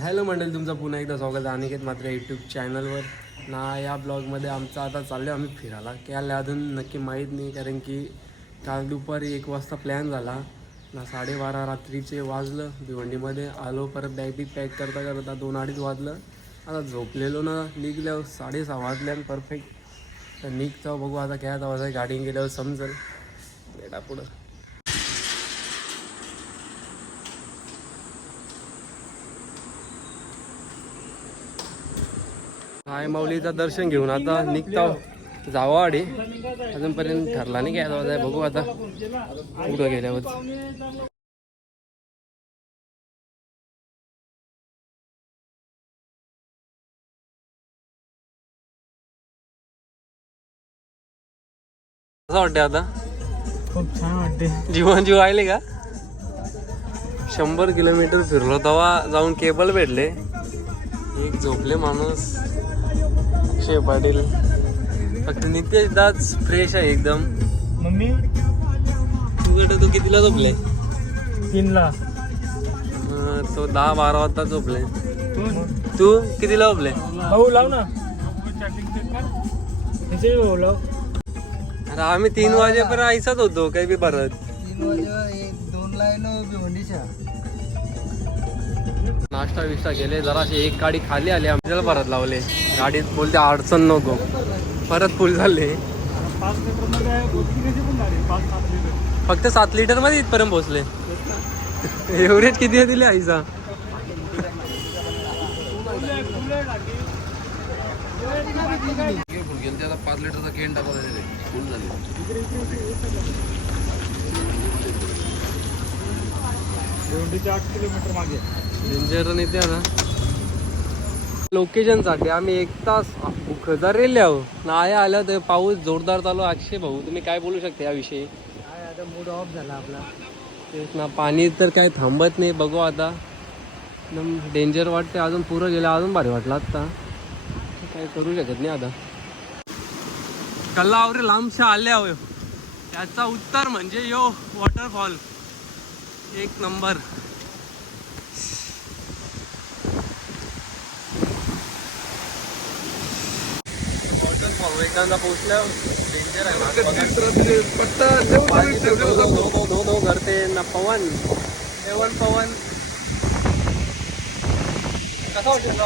Hello मंडळी तुमचं पुन्हा एकदा स्वागत आहे अनिकेत मात्र यूट्यूब चॅनलवर ना या ब्लॉगमध्ये आमचं आता चाललो आम्ही फिरायला. काय अजून नक्की माहीत नाही कारण की काल दुपारी एक वाजता प्लॅन झाला. ना साडेबारा रात्रीचे वाजलं भिवंडीमध्ये आलो परत बॅग बी पॅक करता करता दोन अडीच वाजलं. आता झोपलेलो ना निघल्यावर साडेसहा वाजल्यान परफेक्ट तर निघतो बघू आता काय आता गाडी गेल्यावर समजेल. बेटा पुढं. हाय माऊलीचं दर्शन घेऊन आता निघतो. जावा आडी अजूनपर्यंत ठरला नाही काय आहे बघू आता. पुढं गेल्यावर कसं वाटतं आता? खूप छान वाटते जीवन जीव आले का? शंभर किलोमीटर फिरलो तेव्हा जाऊन केबल भेटले. एक झोपले माणूस. अक्षय पाटील फक्त नितेश दास फ्रेश आहे एकदम. मम्मी? तुझ्याकडे तू कितीला झोपले तीनला. अं, तो दहा बारा वाजता झोपले तू? तू कितीला झोपले भाऊ लाव ना. त्याचे भाऊ लाव. अरे आम्ही तीन वाजेपर्यंत आईचाच होतो काही बी परत तीन वाजे एक दोन लाईन भिवंडीच्या. नाश्ता विष्टा गेले जराशी एक गाडी खाली आली आमच्याला परत लावले. गाडीत बोलते अडचण नको. परत फुल झाले. फक्त सात लिटरमध्ये इथपर्यंत पोहोचले. एव्हरेज किती दिले आईचा पाच लिटरचा केन टाकला फुल झाले भिवंडीच्या आठ किलोमीटर मागे. डेंजर नाही ते ना. लोकेशनसाठी आम्ही एक तास खजारेले आहो. नाही आलं तर पाऊस जोरदार चालू आहे. अक्षय भाऊ तुम्ही काय बोलू शकता याविषयी? काय आता मूड ऑफ झाला आपला. तेच ना पाणी तर काय थांबत नाही. बघू आता. एकदम डेंजर वाटते. अजून पुरं गेलं अजून भारी वाटलं आता. काय करू शकत नाही आता. कल्लावरे लांबशा आल्या हो याचा उत्तर म्हणजे यो वॉटरफॉल एक नंबर. पोहोचल्या डेंजर आहे. करते ना पवन. पवन पवन. कसा वाटेल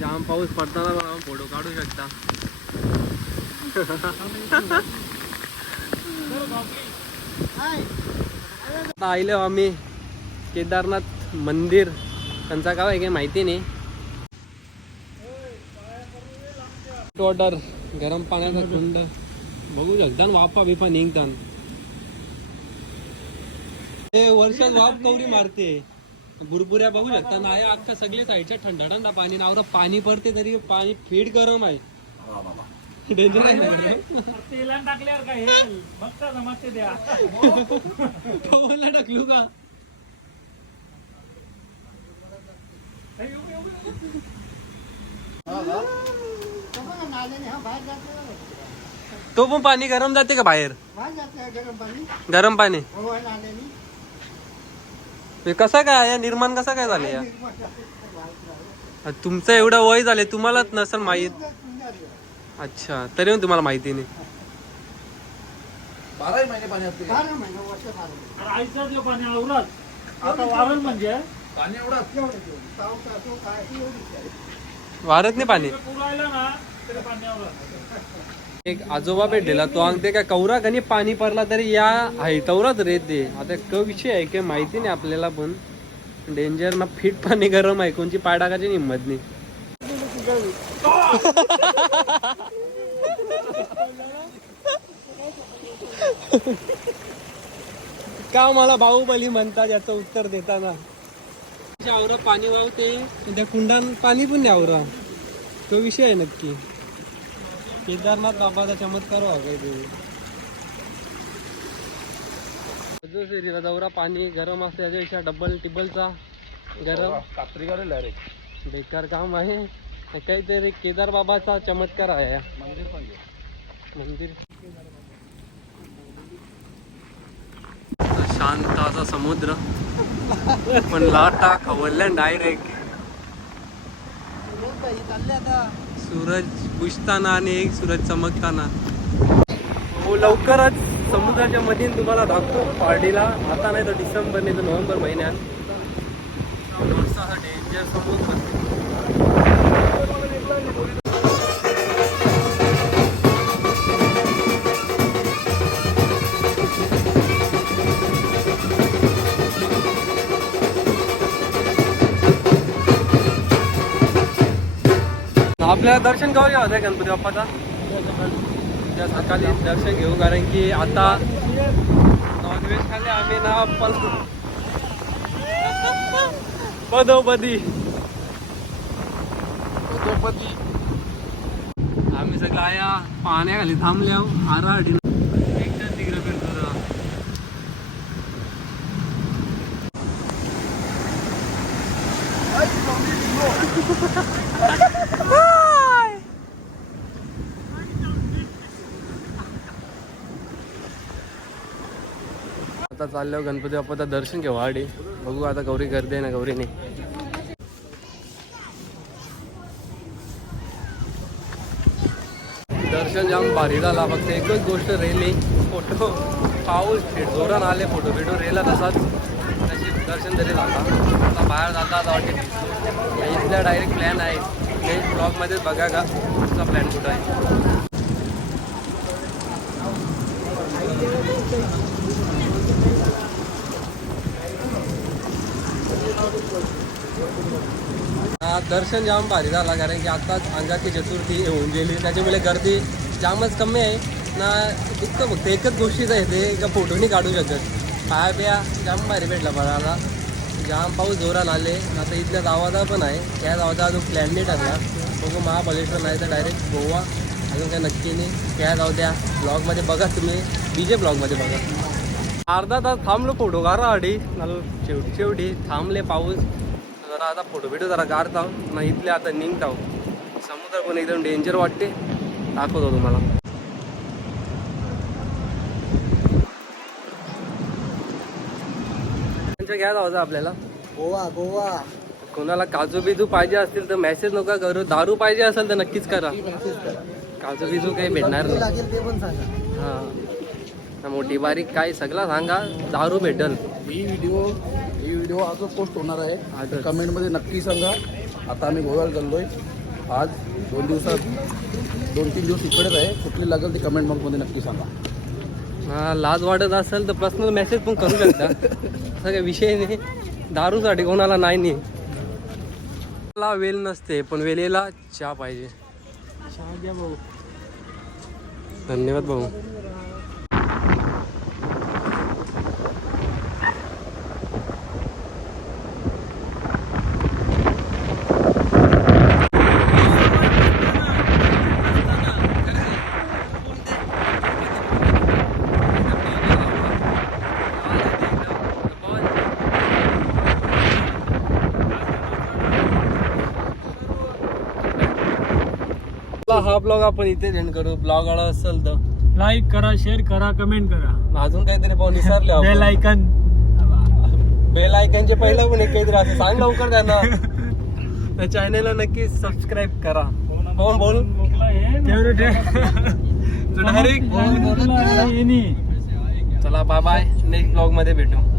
जाम पाऊस पडताना पण आपण फोटो काढू शकता. आता आलो हो आम्ही. केदारनाथ मंदिर. त्यांचा गाव आहे काही माहिती नाही. वॉटर गरम पाण्याचा कुंड बघू शकता ना वाफा बिफा निघतात ते वर्षात वाफ कवरी मारते. बुरबुऱ्या बघू शकता ना या अख्खा सगळे साईडच्या थंडा थंडा पाणी. नावर पाणी पडते तरी पाणी फीड गरम आहे. डेंजर तेला टाकल्यावर काय बघता द्या. पवनला टाकलू का? तो पण पाणी गरम जाते का बाहेर? गरम पाणी? कसं काय? या निर्माण कसं काय झाले या? तुमचं एवढं वय झाले तुम्हालाच नसेल माहीत. अच्छा तरी पण तुम्हाला माहिती नाही. आईचा जो पाणी आवरात आता वारण म्हणजे? वारत नाही पाणी. पूर आलं ना तरी पाणी आवरात एक आजोबा भेटलेला तो अंगते काय कौरा कनी पाणी पडला तरी या हायतावरच रेते. आता क विषय आहे की माहिती नाही आपल्याला पण. डेंजर ना फिट पाणी गरम आहे कोणची पाय टाकायची हिंमत नाही. का मला बाहुबली म्हणतात याचं उत्तर देताना? आवरा पाणी वाहते. त्या कुंडान पाणी पण आवरा. तो विषय आहे नक्की. केदारनाथ बाबाचा चमत्कार व्हा काहीतरी सिरीला दौरा पाणी गरम असते त्याच्यापेक्षा डबल टिबलचा गरम. बेकार काम आहे. काहीतरी केदार बाबाचा चमत्कार आहे. मंदिर मंदिर. शांत असा समुद्र. पण लाटा खवळल्या डायरेक्ट सूरज पुजताना आणि एक सूरज चमकताना. हो लवकरच समुद्राच्या मधीन तुम्हाला दाखवतो पार्टीला. आता नाही तर डिसेंबर नाही तर नोव्हेंबर महिन्यात. डेंजर समुद्र आपल्याला दर्शन केव्हा घ्यावं आहे गणपती बाप्पाचा. उद्या सकाळी दर्शन घेऊ कारण की आता नॉनव्हेज खाल्ले आम्ही ना पल पदोपदी. आम्ही सगळं आया पाण्याखाली थांबल्या आराडी एकदा तिकडे फिरतो जरा. आता चाललो गणपती बाप्पाचं दर्शन घेऊ आडी बघू आता गौरी गर्दी आहे ना गौरी नाही दर्शन जाम भारी झाला फक्त एकच गोष्ट रेली फोटो पाऊस जोरान आले फोटो बिटो रेला तसाच. तशी दर्शन तरी झाला. आता बाहेर जाता आता वाटते. इथला डायरेक्ट प्लॅन आहे. नेक्स्ट ब्लॉगमध्येच बघा का तुमचा प्लॅन कुठं आहे. दर्शन जाम भारी झाला कारण की आत्ताच अंगाची चतुर्थी होऊन गेली. त्याच्यामुळे गर्दी जामच कमी आहे. ना इतकं फक्त एकच गोष्टीचं आहे ते का फोटोनी काढू शकत. पाया बिया जाम भारी भेटला बघायला जाम पाऊस जोरात आले. आता इथल्या गावाचा पण आहे. त्या गावाचा अजून प्लॅन नाही ठरला बघू महाबळेश्वर नाही तर डायरेक्ट गोवा. अजून काय नक्की नाही. त्या जाऊ द्या. ब्लॉगमध्ये बघा तुम्ही. बीजे ब्लॉगमध्ये बघा. अर्धा तास थांबलो फोटो काढासाठी. शेवटी शेवटी थांबले पाऊस. जरा आता फोटो बिटो जरा काढता. ना इथले आता निघताव समुद्र पण एकदम डेंजर वाटते. दाखवतो तुम्हाला. त्यांच्या घ्या जायचं आपल्याला. गोवा गोवा. कोणाला काजू बिजू पाहिजे असतील तर मेसेज नका करू. दारू पाहिजे असेल तर नक्कीच करा. काजू बिजू काही भेटणार नाही. हा. मोठी बारीक काय सगळं सांगा दारू भेटल. ही व्हिडिओ ही व्हिडिओ आजच पोस्ट होणार आहे. कमेंटमध्ये नक्की सांगा. आता आम्ही गोव्याला चाललोय. आज दोन दिवसात दोन तीन दिवस इकडेच आहे. कुठली लागेल ती कमेंट बॉक्समध्ये नक्की सांगा. हा लाज वाटत असेल तर पर्सनल मेसेज पण करू शकता. काही विषय नाही. दारूसाठी कोणाला नाही नाही. मला वेल नसते पण वेलेला चहा पाहिजे. घ्या भाऊ. धन्यवाद भाऊ. हा ब्लॉग आपण इथे एंड करू. ब्लॉग आला असेल तर. लाईक करा शेअर करा कमेंट करा. अजून काहीतरी पाहून विसरले बेल आपण. आयकन बेल आयकनचे पहिलं पण एक काहीतरी असं सांग लवकर त्यांना. त्या चॅनेलला नक्की सबस्क्राईब करा. कोण बोल? डायरेक्ट चला बाय बाय नेक्स्ट ब्लॉगमध्ये भेटू.